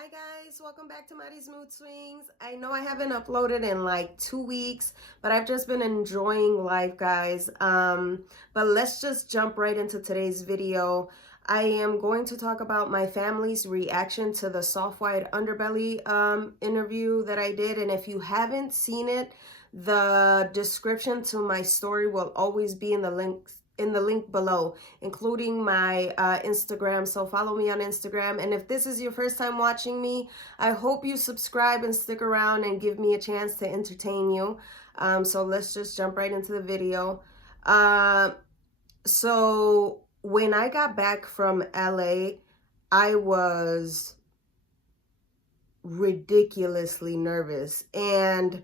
Hi guys, welcome back to Maddie's Mood Swings. I know I haven't uploaded in like 2 weeks, but I've just been enjoying life, guys. But let's just jump right into today's video. I am going to talk about my family's reaction to the soft white underbelly interview that I did. And if you haven't seen it, the description to my story will always be in the link below, including my Instagram. So follow me on Instagram. And if this is your first time watching me, I hope you subscribe and stick around and give me a chance to entertain you. So let's just jump right into the video. So when I got back from LA, I was ridiculously nervous, and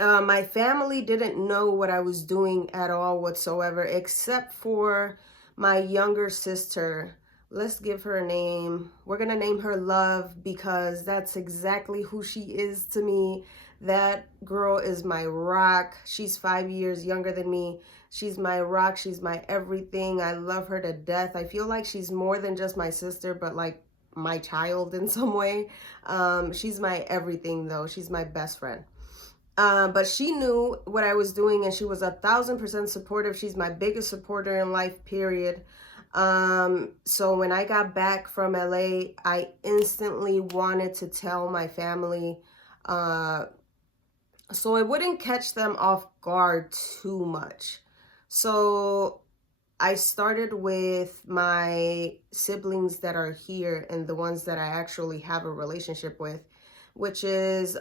my family didn't know what I was doing at all whatsoever, except for my younger sister. Let's give her a name. We're going to name her Love, because that's exactly who she is to me. That girl is my rock. She's 5 years younger than me. She's my rock. She's my everything. I love her to death. I feel like she's more than just my sister, but like my child in some way. She's my everything, though. She's my best friend. But she knew what I was doing, and she was 1,000% supportive. She's my biggest supporter in life, period. So when I got back from LA, I instantly wanted to tell my family, so it wouldn't catch them off guard too much. So I started with my siblings that are here and the ones that I actually have a relationship with, which is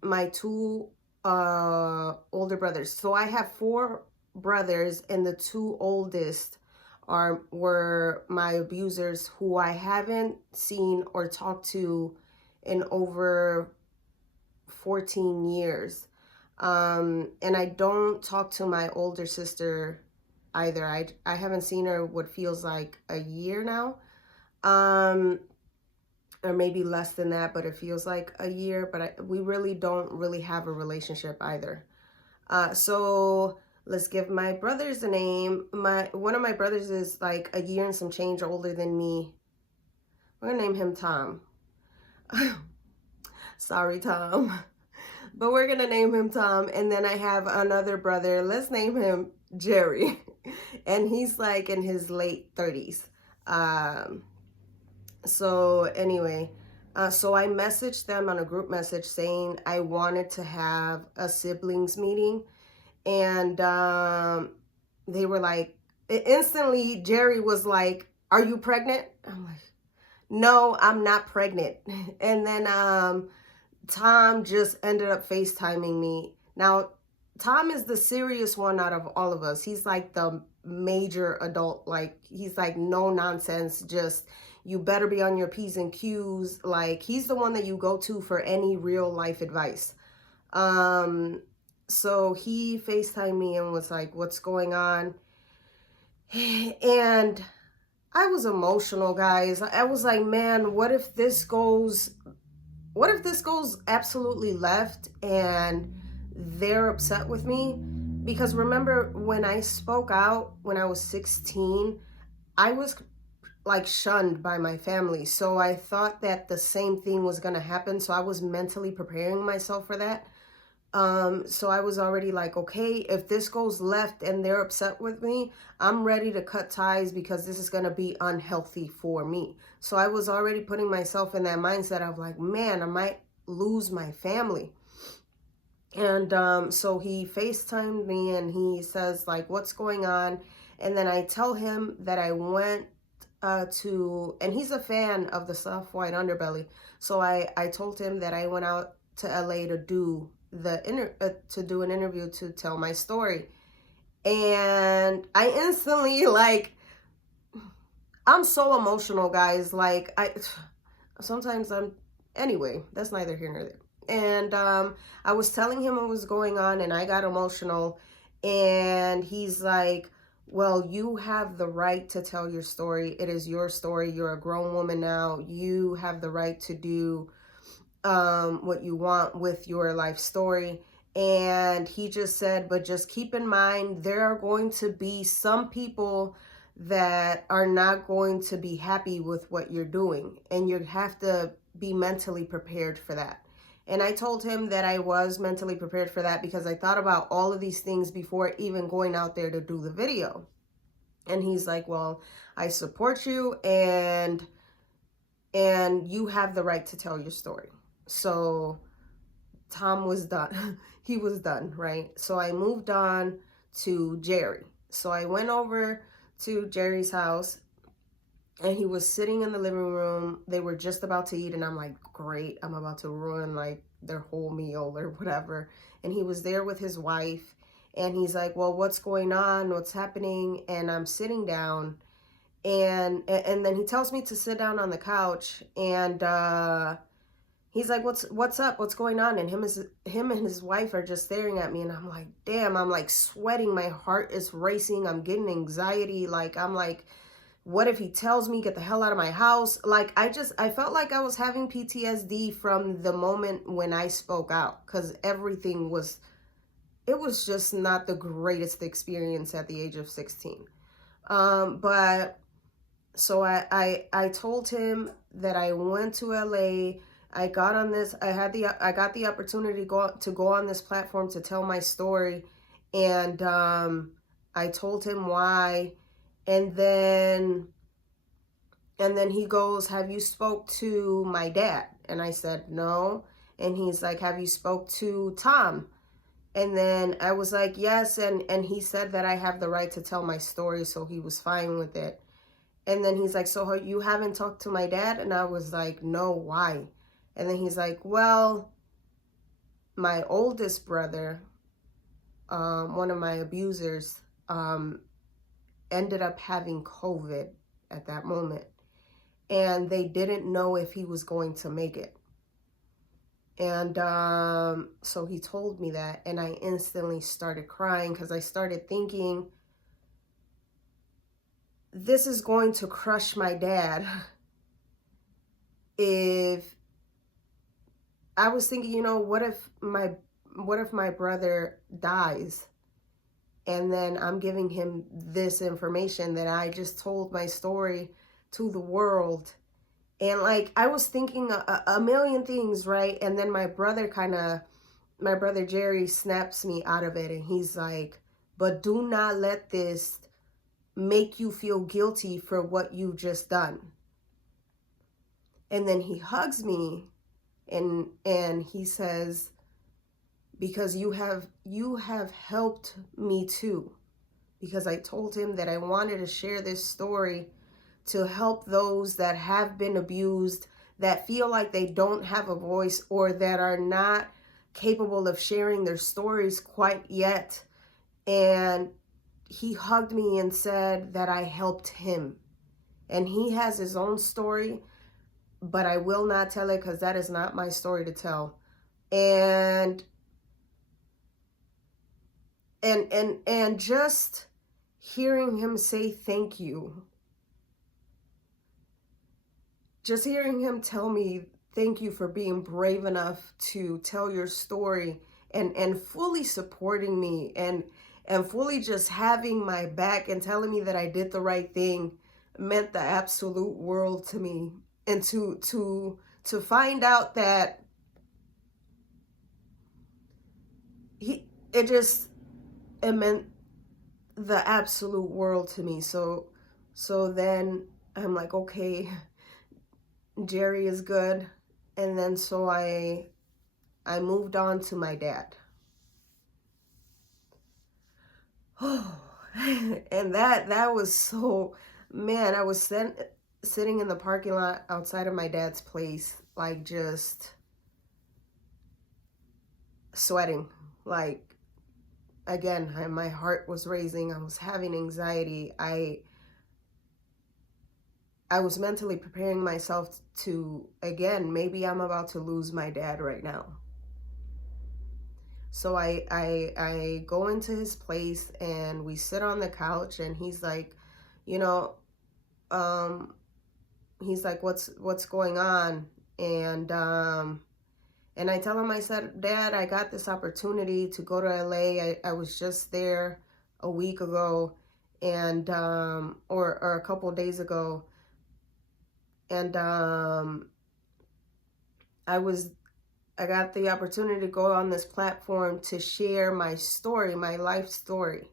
my two older brothers. So I have 4 brothers, and the 2 oldest were my abusers, who I haven't seen or talked to in over 14 years. And I don't talk to my older sister either. I haven't seen her what feels like a year now. Or maybe less than that, but it feels like a year. But we really don't really have a relationship either. So let's give my brothers a name. One of my brothers is like a year and some change older than me. We're gonna name him Tom. Sorry, Tom. But we're gonna name him Tom. And then I have another brother. Let's name him Jerry. And he's like in his late 30s. So anyway, so I messaged them on a group message saying I wanted to have a siblings meeting. And they were like, instantly, Jerry was like, "Are you pregnant?" I'm like, "No, I'm not pregnant." And then Tom just ended up FaceTiming me. Now, Tom is the serious one out of all of us. He's like the major adult. Like, he's like no nonsense, just you better be on your P's and Q's. Like, he's the one that you go to for any real life advice. So he FaceTimed me and was like, "What's going on?" And I was emotional, guys. I was like, man, what if this goes absolutely left and they're upset with me? Because remember, when I spoke out when I was 16, I was like shunned by my family. So I thought that the same thing was going to happen. So I was mentally preparing myself for that. So I was already like, okay, if this goes left and they're upset with me, I'm ready to cut ties, because this is going to be unhealthy for me. So I was already putting myself in that mindset of like, man, I might lose my family. And so he FaceTimed me and he says like, "What's going on?" And then I tell him that I went and he's a fan of the soft white underbelly. So I told him that I went out to LA to do an interview to tell my story. And I instantly, like, I'm so emotional, guys. Like, anyway, that's neither here nor there. And I was telling him what was going on, and I got emotional. And he's like, "Well, you have the right to tell your story. It is your story. You're a grown woman now. You have the right to do what you want with your life story." And he just said, "But just keep in mind, there are going to be some people that are not going to be happy with what you're doing, and you have to be mentally prepared for that. And I told him that I was mentally prepared for that because I thought about all of these things before even going out there to do the video. And he's like, well, I support you, and you have the right to tell your story. So Tom was done. He was done, right? So I moved on to Jerry. So I went over to Jerry's house, and he was sitting in the living room. They were just about to eat, and I'm like, great, I'm about to ruin like their whole meal or whatever. And he was there with his wife, and he's like, well, what's going on? What's happening? And I'm sitting down, and then he tells me to sit down on the couch, and he's like, what's up? What's going on? And him and his wife are just staring at me, and I'm like, damn, I'm like sweating. My heart is racing. I'm getting anxiety. Like, I'm like, what if he tells me, get the hell out of my house? Like, I felt like I was having PTSD from the moment when I spoke out, because everything was, it was just not the greatest experience at the age of 16. But so I told him that I went to LA. I got on this, I got the opportunity to go on this platform to tell my story. And I told him why. And then he goes, have you spoke to my dad? And I said, no. And he's like, have you spoke to Tom? And then I was like, yes. And he said that I have the right to tell my story, so he was fine with it. And then he's like, so you haven't talked to my dad? And I was like, no, why? And then he's like, well, my oldest brother, one of my abusers, ended up having COVID at that moment. And they didn't know if he was going to make it. And so he told me that, and I instantly started crying, because I started thinking, this is going to crush my dad. If I was thinking, you know, what if my brother dies, and then I'm giving him this information that I just told my story to the world. And like, I was thinking a million things, right? And then my brother Jerry snaps me out of it, and he's like, but do not let this make you feel guilty for what you've just done. And then he hugs me, and he says, because you have helped me too. Because I told him that I wanted to share this story to help those that have been abused, that feel like they don't have a voice, or that are not capable of sharing their stories quite yet. And he hugged me and said that I helped him. And he has his own story, but I will not tell it, because that is not my story to tell. And just hearing him say thank you, just hearing him tell me thank you for being brave enough to tell your story, and fully supporting me, and fully just having my back and telling me that I did the right thing, meant the absolute world to me. And to find out that it meant the absolute world to me. So then I'm like, okay, Jerry is good. And then so I moved on to my dad. Oh, and that was so, man, I was sitting in the parking lot outside of my dad's place, like just sweating. Like, again, my heart was racing. I was having anxiety. I was mentally preparing myself to, again, maybe I'm about to lose my dad right now. So I go into his place, and we sit on the couch, and he's like, you know, he's like, what's going on? And I tell him, I said, Dad, I got this opportunity to go to LA. I was just there a week ago, and or a couple days ago, and I got the opportunity to go on this platform to share my story, my life story.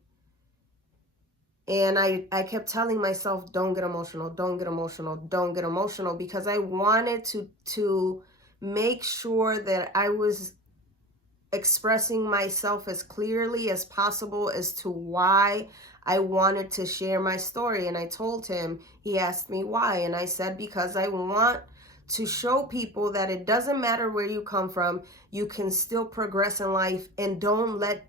And I kept telling myself, don't get emotional, don't get emotional, don't get emotional, because I wanted to make sure that I was expressing myself as clearly as possible as to why I wanted to share my story. And I told him, he asked me why, and I said, because I want to show people that it doesn't matter where you come from, you can still progress in life, and don't let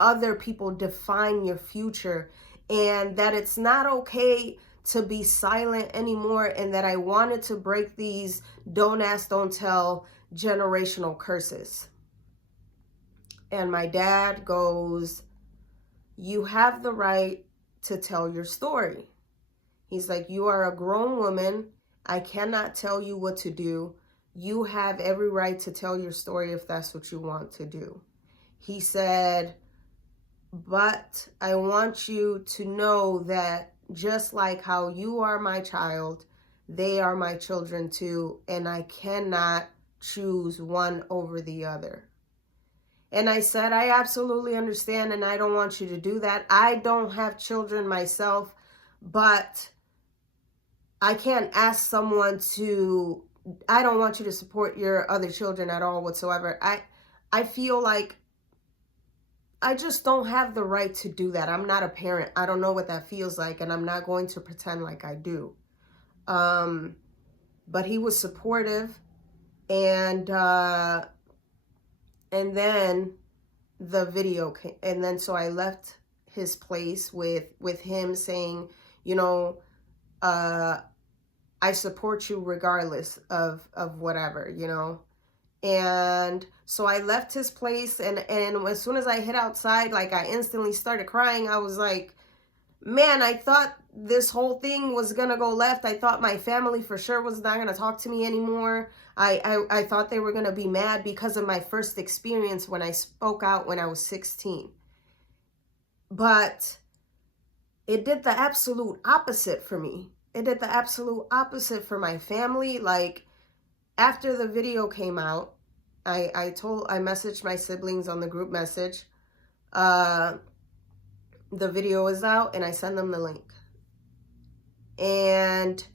other people define your future, and that it's not okay to be silent anymore, and that I wanted to break these don't ask, don't tell generational curses. And my dad goes, you have the right to tell your story. He's like, you are a grown woman. I cannot tell you what to do. You have every right to tell your story if that's what you want to do. He said, but I want you to know that just like how you are my child, they are my children too, and I cannot choose one over the other. And I said, I absolutely understand, and I don't want you to do that. I don't have children myself, but I can't ask someone to, I don't want you to support your other children at all whatsoever. I feel like I just don't have the right to do that. I'm not a parent. I don't know what that feels like, and I'm not going to pretend like I do. But he was supportive, and then the video came, and then so I left his place with him saying, you know, I support you regardless of whatever, you know. And so I left his place, and as soon as I hit outside, like, I instantly started crying. I was like, man, I thought this whole thing was gonna go left. I thought my family for sure was not gonna talk to me anymore. I thought they were gonna be mad because of my first experience when I spoke out when I was 16. But it did the absolute opposite for me. It did the absolute opposite for my family. Like, after the video came out, I messaged my siblings on the group message. The video is out, and I send them the link. And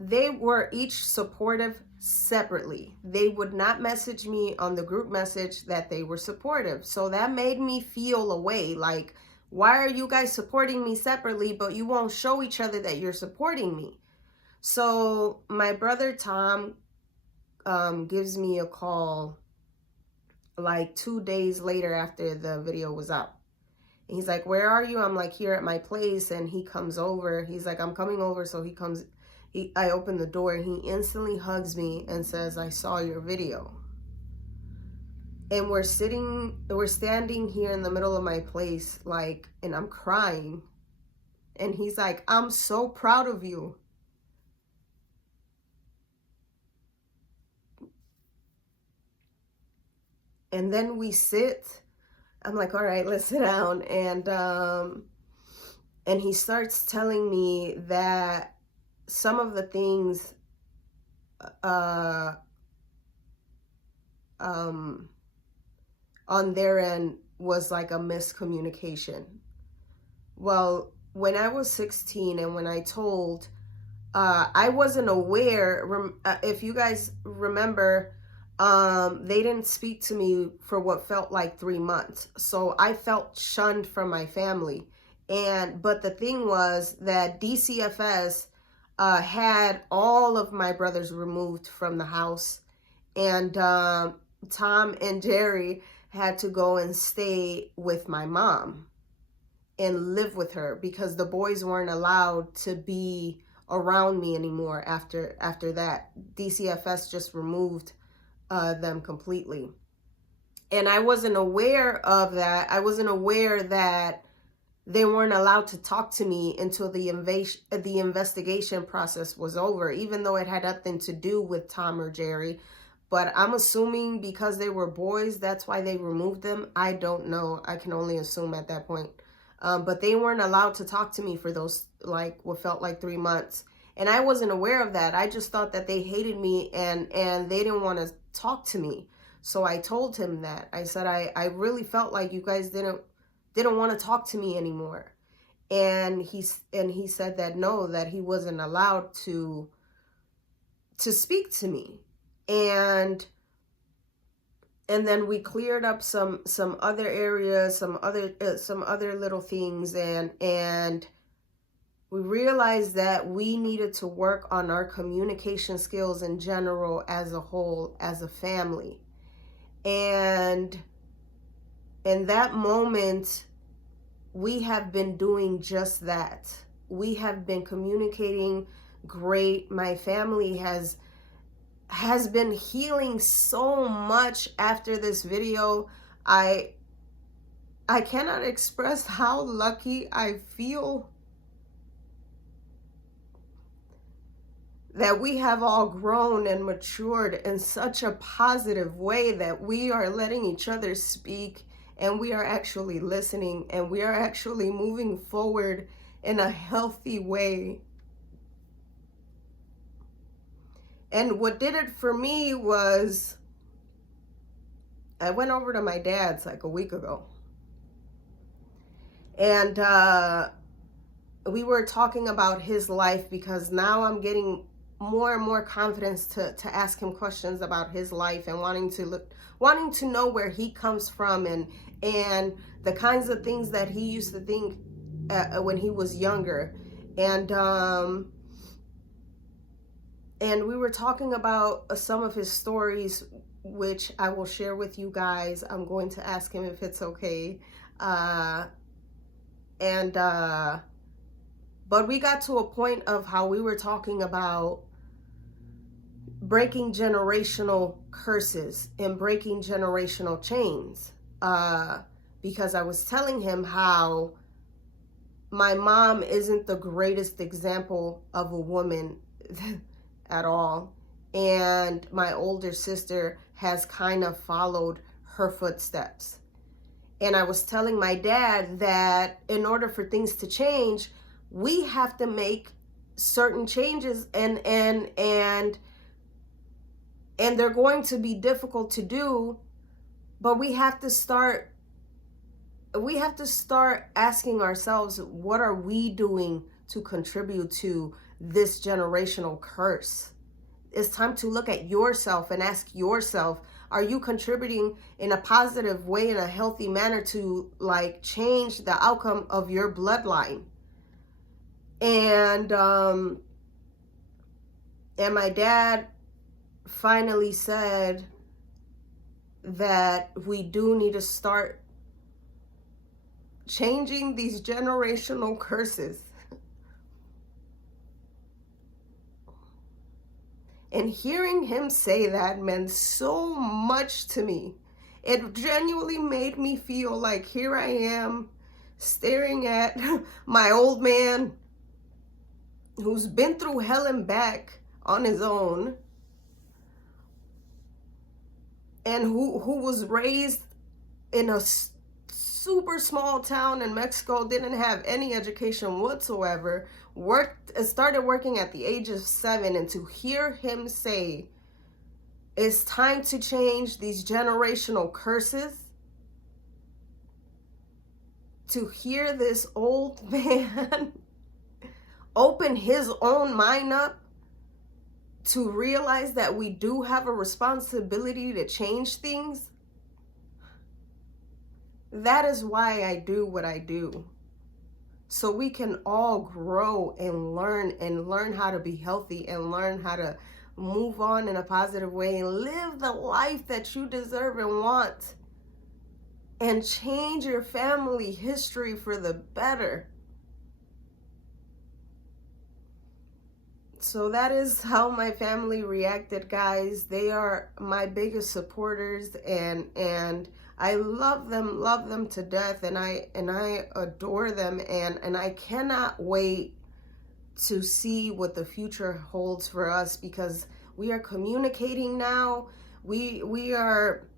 they were each supportive separately. They would not message me on the group message that they were supportive. So that made me feel a way, like, why are you guys supporting me separately, but you won't show each other that you're supporting me? So my brother Tom gives me a call like 2 days later after the video was out. And he's like, where are you? I'm like, here at my place. And he comes over. He's like, I'm coming over. So he comes, I open the door, and he instantly hugs me and says, I saw your video. And we're standing here in the middle of my place, like, and I'm crying. And he's like, I'm so proud of you. And then we sit. I'm like, all right, let's sit down. And he starts telling me that some of the things on their end was like a miscommunication. Well, when I was 16, and when I told, I wasn't aware, if you guys remember, they didn't speak to me for what felt like 3 months. So I felt shunned from my family. But the thing was that DCFS had all of my brothers removed from the house. And Tom and Jerry had to go and stay with my mom and live with her, because the boys weren't allowed to be around me anymore after that. DCFS just removed them completely. And I wasn't aware of that. I wasn't aware that they weren't allowed to talk to me until the investigation process was over, even though it had nothing to do with Tom or Jerry. But I'm assuming because they were boys, that's why they removed them. I don't know. I can only assume at that point. But they weren't allowed to talk to me for those, like, what felt like 3 months. And I wasn't aware of that. I just thought that they hated me and they didn't want to talk to me. So I told him that. I said, I really felt like you guys didn't want to talk to me anymore. And he said that no, that he wasn't allowed to speak to me. And then we cleared up some other areas, some other little things, and we realized that we needed to work on our communication skills in general, as a whole, as a family. And in that moment, we have been doing just that. We have been communicating great. My family has been healing so much after this video. I cannot express how lucky I feel that we have all grown and matured in such a positive way, that we are letting each other speak, and we are actually listening, and we are actually moving forward in a healthy way. And what did it for me was, I went over to my dad's like a week ago, and we were talking about his life, because now I'm getting more and more confidence to ask him questions about his life, and wanting to know where he comes from, and the kinds of things that he used to think when he was younger. And we were talking about some of his stories, which I will share with you guys. I'm going to ask him if it's okay. But we got to a point of how we were talking about breaking generational curses and breaking generational chains. Because I was telling him how my mom isn't the greatest example of a woman at all. And my older sister has kind of followed her footsteps. And I was telling my dad that in order for things to change, we have to make certain changes, and they're going to be difficult to do, but we have to start asking ourselves, what are we doing to contribute to this generational curse? It's time to look at yourself and ask yourself, are you contributing in a positive way, in a healthy manner, to like change the outcome of your bloodline? And my dad finally said that we do need to start changing these generational curses. And hearing him say that meant so much to me. It genuinely made me feel like here I am staring at my old man who's been through hell and back on his own, and who was raised in a super small town in Mexico, didn't have any education whatsoever, started working at the age of 7, and to hear him say it's time to change these generational curses, to hear this old man open his own mind up to realize that we do have a responsibility to change things. That is why I do what I do. So we can all grow and learn how to be healthy, and learn how to move on in a positive way, and live the life that you deserve and want, and change your family history for the better. So that is how my family reacted, guys. They are my biggest supporters, and I love them to death, and I adore them, and I cannot wait to see what the future holds for us, because we are communicating now. We are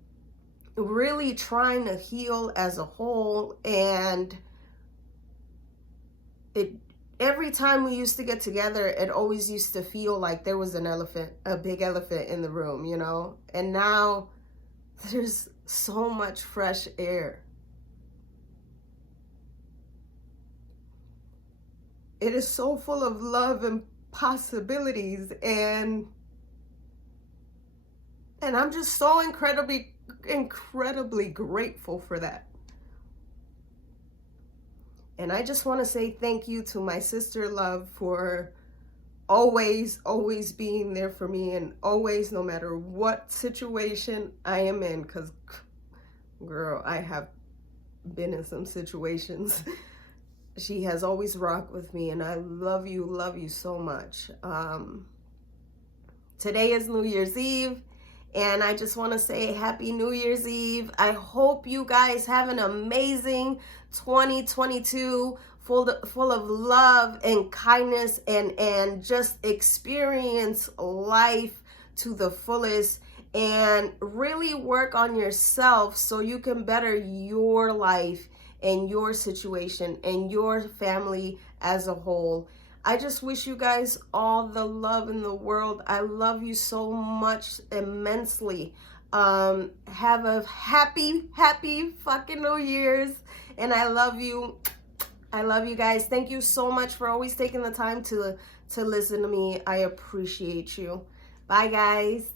really trying to heal as a whole, and it every time we used to get together, it always used to feel like there was a big elephant in the room, you know? And now there's so much fresh air. It is so full of love and possibilities, and I'm just so incredibly grateful for that. And I just want to say thank you to my sister Love for always being there for me, and always, no matter what situation I am in, because girl, I have been in some situations. She has always rocked with me, and I love you so much. Today is New Year's Eve, and I just want to say Happy New Year's Eve. I hope you guys have an amazing 2022 full of love and kindness, and just experience life to the fullest, and really work on yourself so you can better your life and your situation and your family as a whole. I just wish you guys all the love in the world. I love you so much, immensely. Have a happy fucking New Year's, and I love you. I love you guys. Thank you so much for always taking the time to listen to me. I appreciate you. Bye, guys.